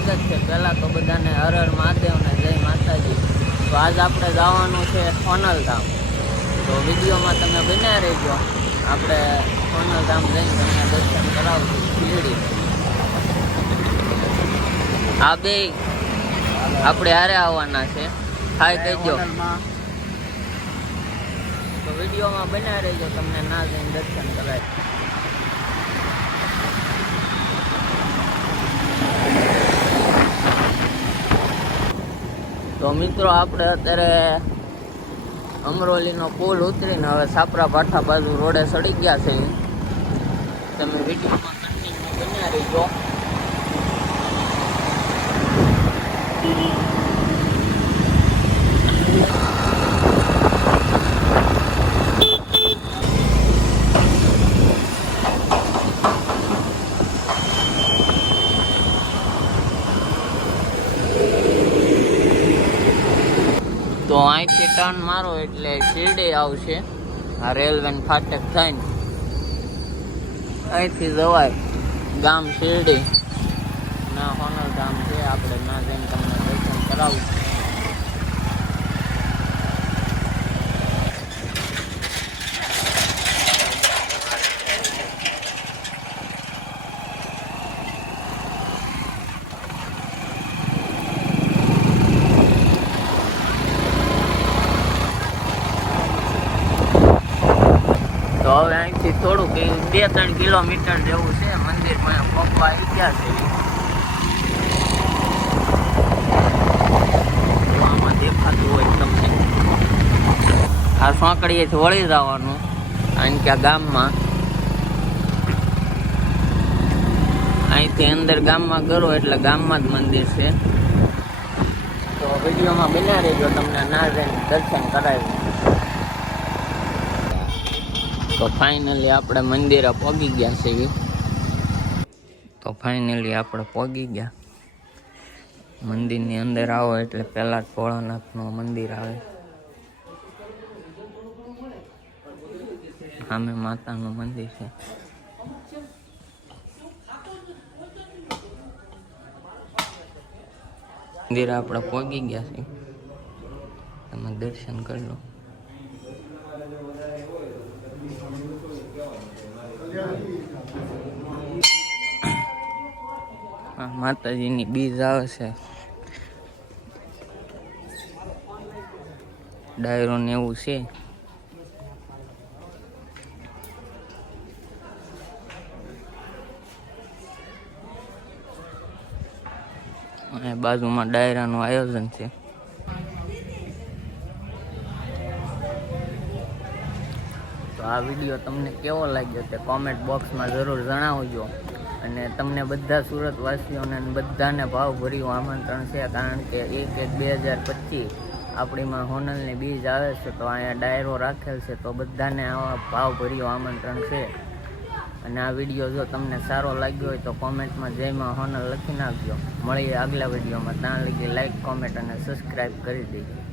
સ્વાગત છે. પહેલાં તો બધાને હર હર મહાદેવને જય માતાજી. તો આજ આપણે જવાનું છે સોનલ ધામ તો વિડીયોમાં તમે બન્યા રહેજો. આપણે સોનલ ધામ જઈને તમને દર્શન કરાવશું શિરડી. આ બે આપણે હારે આવવાના છે. હા કહેજો. તો વિડીયોમાં બન્યા રહેજો. તમને ના જઈને દર્શન કરાય. તો મિત્રો આપણે અત્યારે અમરોલીનો પુલ ઉતરીને હવે સાપરા પાઠા બાજુ રોડે સડી ગયા છે. તમે વિડીયોમાં કન્ટિન્યુ બન્યા રહીજો. તો અહીંથી ટર્ન મારો એટલે શિરડી આવશે. આ રેલવે ફાટક થઈને અહીંથી જવાય ગામ શિરડી. ના હોનર ગામ છે. આપણે ના જઈને તમને દર્શન કરાવું. તો હવે અહીંથી થોડુંક બે ત્રણ કિલોમીટર જેવું છે, મંદિરમાં પપ્પા ગયા છે. આમાં દેખાતું હોય તમને. આ સોંકડીએથી વળી જવાનું અહીં કે ગામમાં. અહીંથી અંદર ગામમાં કરો એટલે ગામમાં જ મંદિર છે. તો વિડીયોમાં બનાવી રહ્યો તમને ના જઈને દર્શન કરાવ્યું તો ફાઇનલી આપણે મંદિરે પહોંચી ગયા છીએ. તો ફાઇનલી આપણે પહોંચી ગયા. મંદિરની અંદર આવો એટલે પહેલાં જ ભોળાનાથનું મંદિર આવે. સામે માતાનું મંદિર છે. મંદિર આપણે પહોંચી ગયા છીએ. તમે દર્શન કરી લો. માતાજીની બીજ આવે છે. ડાયરો ને એવું છે. અને બાજુમાં ડાયરાનું આયોજન છે. તો આ વીડિયો તમને કેવો લાગ્યો તે કોમેન્ટ બોક્સમાં જરૂર જણાવજો. અને તમને બધા સુરતવાસીઓને બધાને ભાવભર્યું આમંત્રણ છે, કારણ કે એક એક બે હજાર પચીસ આપણીમાં હોનલની બીજ આવે છે, તો અહીંયા ડાયરો રાખેલ છે, તો બધાને આવા ભાવભર્યું આમંત્રણ છે. અને આ વીડિયો જો તમને સારો લાગ્યો હોય તો કોમેન્ટમાં જયમાં હોનલ લખી નાખજો. મળીએ આગલા વિડીયોમાં. ત્યાં લગી લાઈક કોમેન્ટ અને સબસ્ક્રાઈબ કરી દેજો.